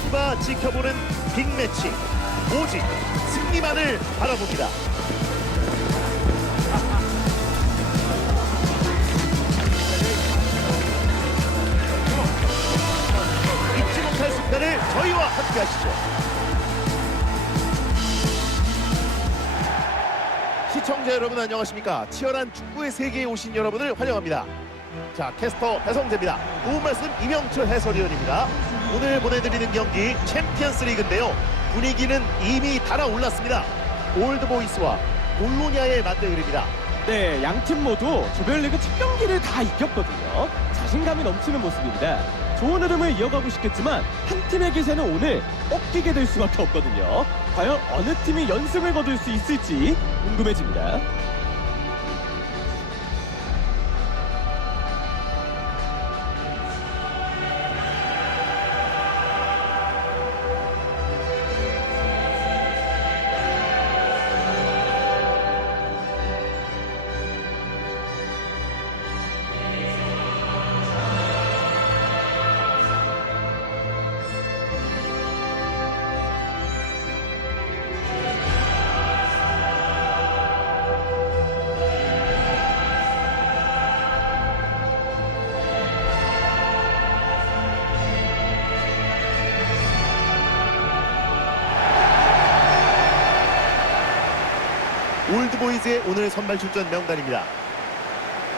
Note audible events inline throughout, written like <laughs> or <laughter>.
모두가 지켜보는 빅매치 오직 승리만을 바라봅니다. <laughs> 잊지 못할 순간을 저희와 함께 하시죠. 시청자 여러분 안녕하십니까? 치열한 축구의 세계에 오신 여러분을 환영합니다. 자, 캐스터 배성재입니다. 도움 말씀 이명철 해설위원입니다. 오늘 보내드리는 경기 챔피언스 리그인데요. 분위기는 이미 달아올랐습니다. 올드보이스와 볼로냐의 맞대결입니다. 네, 양 팀 모두 조별리그 첫 경기를 다 이겼거든요. 자신감이 넘치는 모습입니다. 좋은 흐름을 이어가고 싶겠지만 한 팀의 기세는 오늘 꺾이게 될 수밖에 없거든요. 과연 어느 팀이 연승을 거둘 수 있을지 궁금해집니다. 보이즈의 오늘 선발 출전 명단입니다.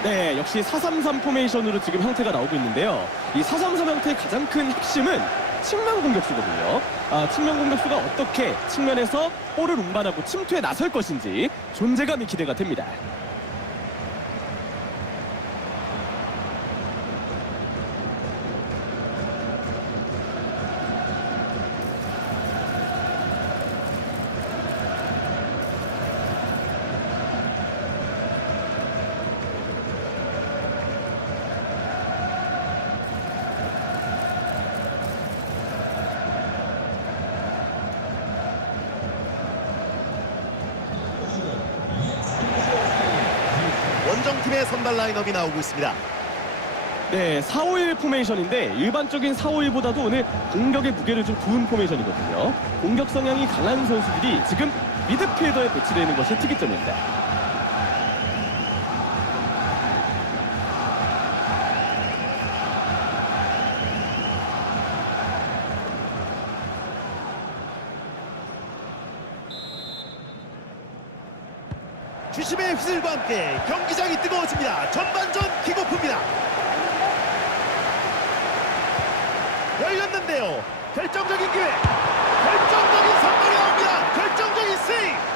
네, 역시 433 포메이션으로 지금 형태가 나오고 있는데요. 이 433 형태의 가장 큰 핵심은 측면 공격수거든요. 아, 측면 공격수가 어떻게 측면에서 볼을 운반하고 침투에 나설 것인지 존재감이 기대가 됩니다. 원정 팀의 선발 라인업이 나오고 있습니다. 네, 4-5-1 포메이션인데 일반적인 4-5-1보다도 오늘 공격의 무게를 좀 두은 포메이션이거든요. 공격 성향이 강한 선수들이 지금 미드필더에 배치되어 있는 것이 특이점입니다. 주심의 휘슬과 함께 경기장이 뜨거워집니다. 전반전 킥오프입니다. 열렸는데요. 결정적인 기회. 결정적인 선발이 나옵니다. 결정적인 세이브.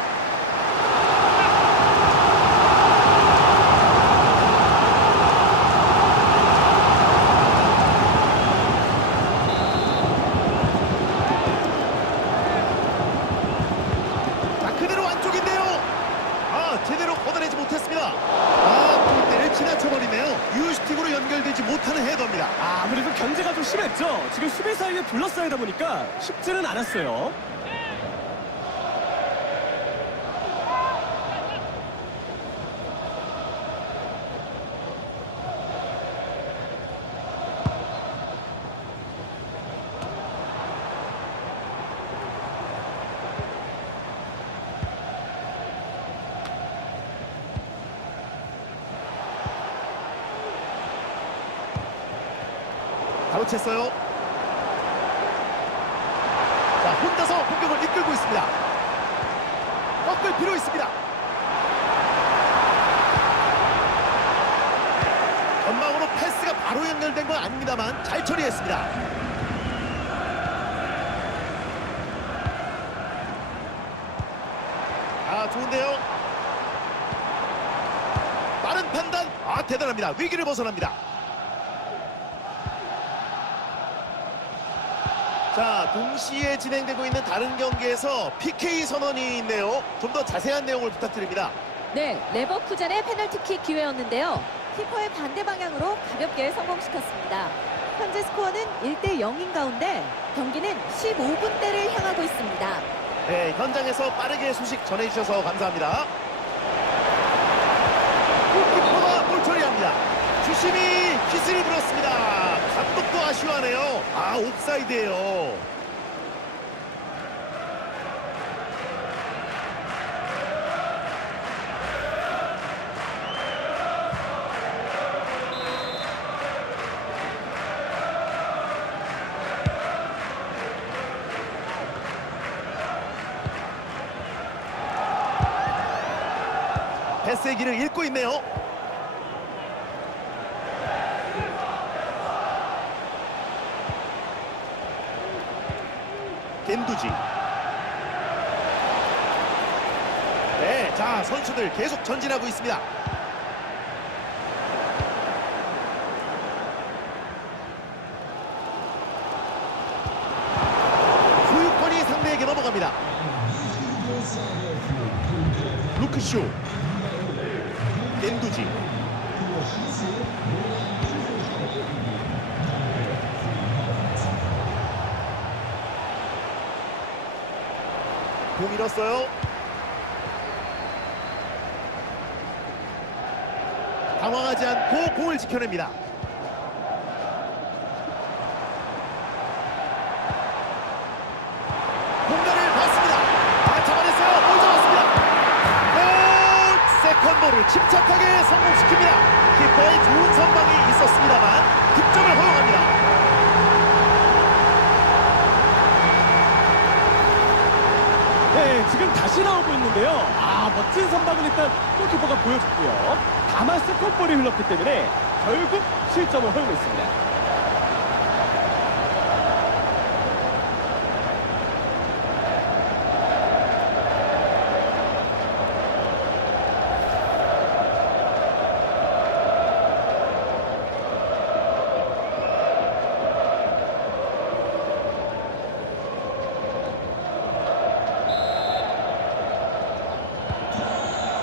자 그대로 안쪽인데요. 아 제대로 걷어내지 못했습니다. 아 지나쳐버리네요. 유스틱으로 연결되지 못하는 헤더입니다. 아, 아무래도 견제가 좀 심했죠. 지금 수비 사이에 둘러싸이다 보니까 쉽지는 않았어요. 챘어요. 자 혼자서 공격을 이끌고 있습니다. 꺾을 필요 있습니다. 전방으로 패스가 바로 연결된 건 아닙니다만 잘 처리했습니다. 아 좋은데요. 빠른 판단 아 대단합니다. 위기를 벗어납니다. 자 동시에 진행되고 있는 다른 경기에서 PK 선언이 있네요. 좀 더 자세한 내용을 부탁드립니다. 네, 레버쿠젠의 페널티킥 기회였는데요. 키퍼의 반대 방향으로 가볍게 성공시켰습니다. 현재 스코어는 1대 0인 가운데 경기는 15분대를 향하고 있습니다. 네, 현장에서 빠르게 소식 전해주셔서 감사합니다. 골키퍼가 볼 처리합니다. 주심이 휘슬을 불었습니다. 감독도 아쉬워하네요. 아, 옵사이드예요. 패스의 길을 잃고 있네요. 겐두지. 네, 자 선수들 계속 전진하고 있습니다. 소유권이 상대에게 넘어갑니다. 루크쇼 겐두지 공 잃었어요 당황하지 않고 공을 지켜냅니다 공간을 봤습니다 잘 잡아냈어요 못 잡았습니다 골! 세컨볼을 침착하게 성공시킵니다. 키퍼의 좋은 선방이 있었습니다만 득점을 허용합니다. 네, 지금 다시 나오고 있는데요. 아, 멋진 선방을 일단 골키퍼가 보여줬고요. 다만 세컨볼이 흘렀기 때문에 결국 실점을 허용했습니다.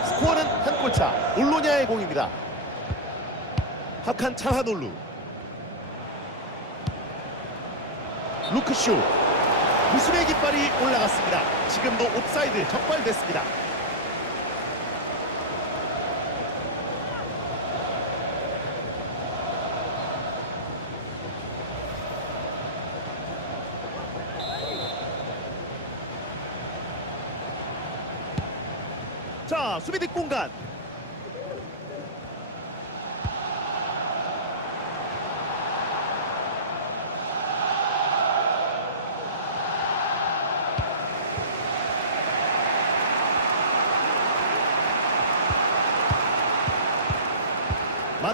스코어는 한 골차. 볼로냐의 공입니다. 하칸 차하놀루. 루크쇼. 웃음의 깃발이 올라갔습니다. 지금도 옵사이드 적발됐습니다. 자, 수비 뒷공간.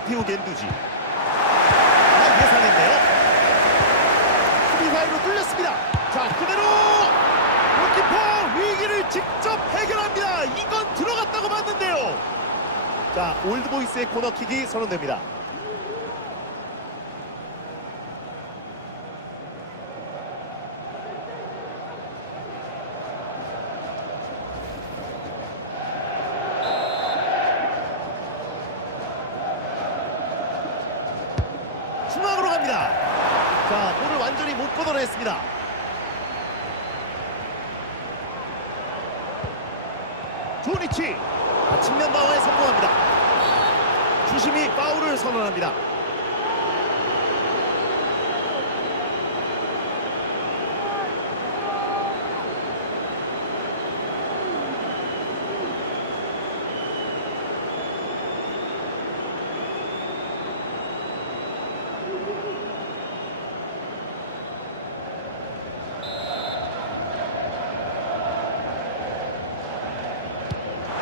마테오 겐두지. 아, 예상했네요. 수비 사이로 뚫렸습니다. 자, 그대로 골키퍼 위기를 직접 해결합니다. 이건 들어갔다고 봤는데요. 자, 올드보이스의 코너킥이 선언됩니다. 중앙으로 갑니다. 자, 볼을 완전히 못 걷어냈습니다. 조니치 아, 측면 방어에 성공합니다. 주심이 파울을 선언합니다.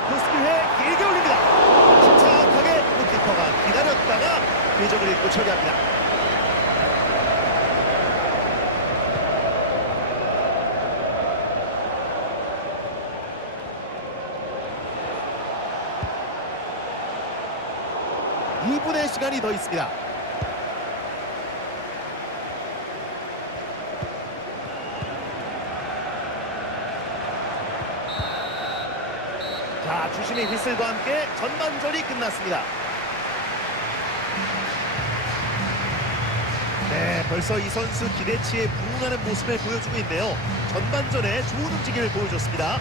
포스트에 길게 올립니다. 침착하게 골키퍼가 기다렸다가 읽고 처리합니다. 이분의 시간이 더 있습니다. 자, 주심의 휘슬과 함께 전반전이 끝났습니다. 벌써 이 선수 기대치에 부응하는 모습을 보여주고 있는데요. 전반전에 좋은 움직임을 보여줬습니다.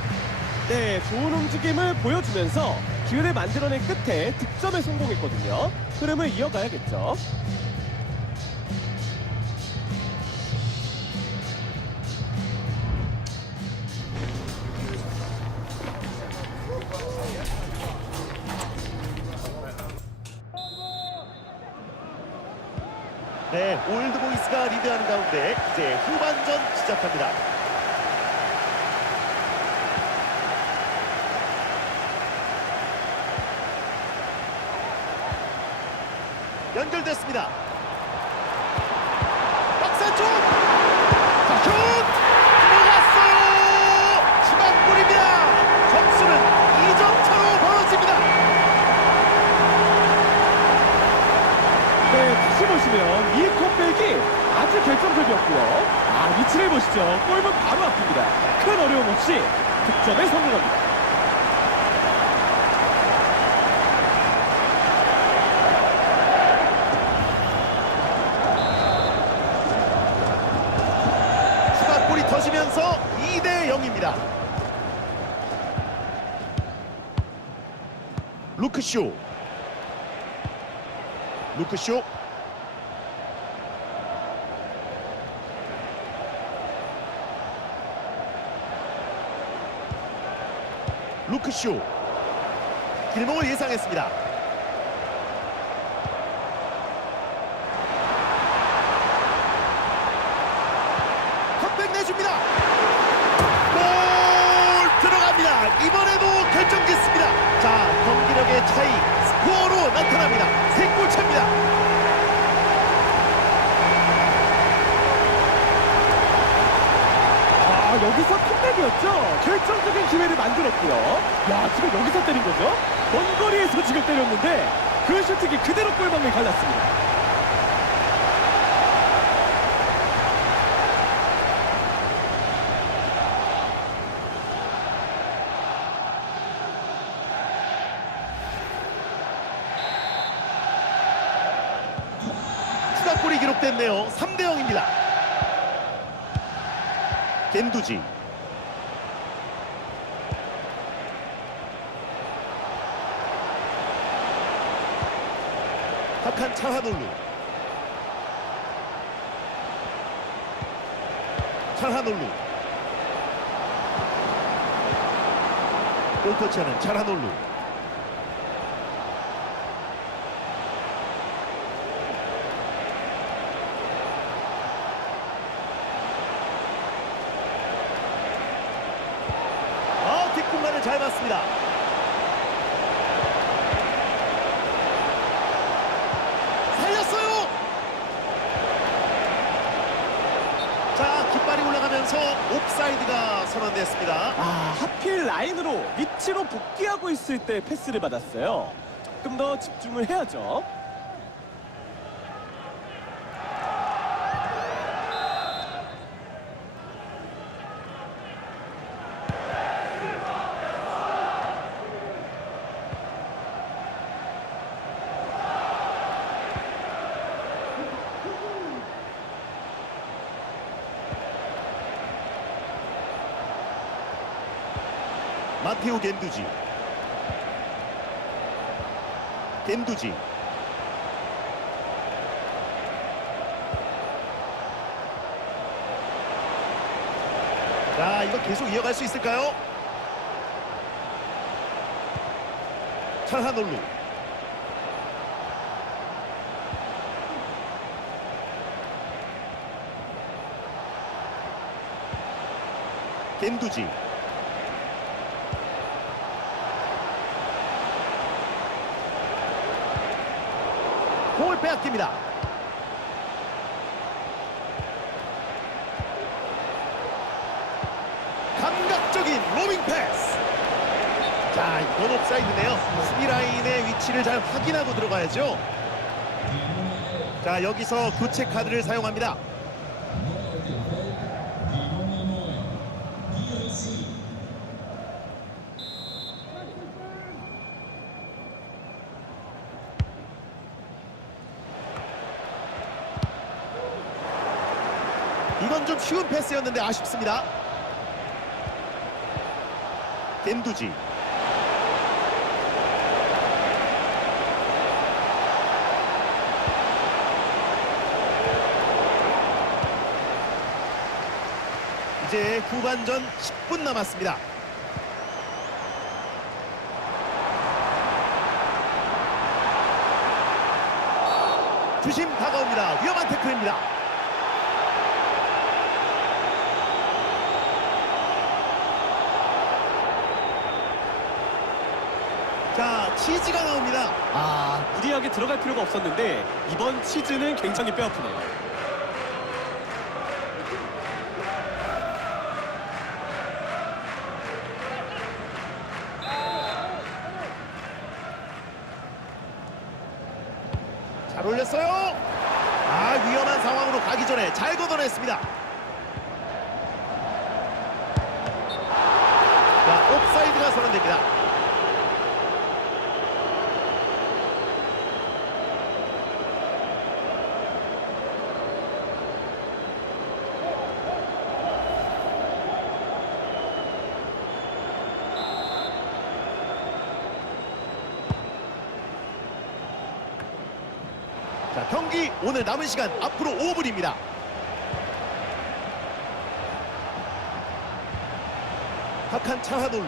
네, 좋은 움직임을 보여주면서 기회를 만들어낸 끝에 득점에 성공했거든요. 흐름을 이어가야겠죠. 기대하는 가운데 이제 후반전 시작합니다. 연결됐습니다. 박세종! 자, 들어갔어요! 추가골입니다! 점수는 2점 차로 벌어집니다. 네, 다시 보시면 이 컵백이 아주 결정적이었고요. 아, 위치를 보시죠. 골문 바로 앞입니다. 큰 어려움 없이 득점에 성공합니다. 추가골이 터지면서 2대 0입니다. 루크쇼. 루크쇼. 루크쇼. 길목을 예상했습니다. 컵백 내줍니다. 골 들어갑니다. 이번에도 결정짓습니다. 자, 경기력의 차이 스코어로 나타납니다. 세골 차입니다. 아, 컵백이었죠. 결정적인 기회를 만들었고요. 야, 지금 여기서 때린 거죠? 먼 거리에서 지금 때렸는데 그 슈팅이 그대로 골망을 갈랐습니다. 추가골이 기록됐네요. 3대 0입니다. 겐두지. 박한 차하놀루. 차하놀루. 볼터치하는 차하놀루. 아, 뒷공간을 잘 봤습니다. 살렸어요. 자, 깃발이 올라가면서 옵사이드가 선언됐습니다. 아, 하필 라인으로 위치로 복귀하고 있을 때 패스를 받았어요. 조금 더 집중을 해야죠. 마테오 겐두지. 겐두지. 자, 이거 계속 이어갈 수 있을까요? 차하놀루. 겐두지. 빼앗깁니다. 감각적인 로밍 패스. 자, 이건 옵사이드네요. 수비 라인의 위치를 잘 확인하고 들어가야죠. 자, 여기서 교체 카드를 사용합니다. 이건 좀 쉬운 패스였는데 아쉽습니다. 겐두지. 이제 후반전 10분 남았습니다. 주심 다가옵니다. 위험한 태클입니다. 자, 치즈가 나옵니다. 아, 무리하게 들어갈 필요가 없었는데 이번 치즈는 굉장히 뼈아프네요. 잘 올렸어요. 아, 위험한 상황으로 가기 전에 잘 걷어냈습니다. 자, 옵사이드가 선언됩니다. 자, 경기 오늘 남은 시간 앞으로 5분입니다. 하칸 차하돌루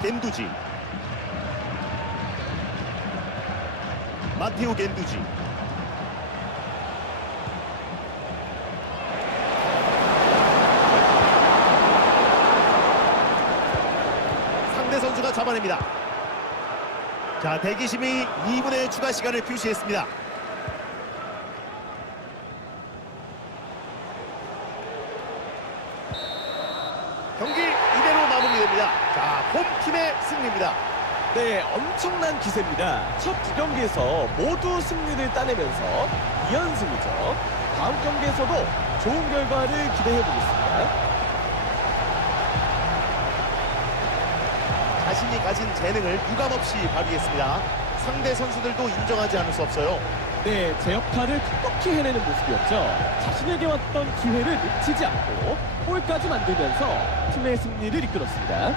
겐두지 마테오 겐두지 상대 선수가 잡아냅니다. 자, 대기심이 2분의 추가 시간을 표시했습니다. 경기 이대로 마무리됩니다. 자, 홈팀의 승리입니다. 네, 엄청난 기세입니다. 첫 두 경기에서 모두 승리를 따내면서 2연승이죠. 다음 경기에서도 좋은 결과를 기대해 보겠습니다. 자신이 가진 재능을 유감없이 발휘했습니다. 상대 선수들도 인정하지 않을 수 없어요. 네, 제 역할을 톡톡히 해내는 모습이었죠. 자신에게 왔던 기회를 놓치지 않고 골까지 만들면서 팀의 승리를 이끌었습니다.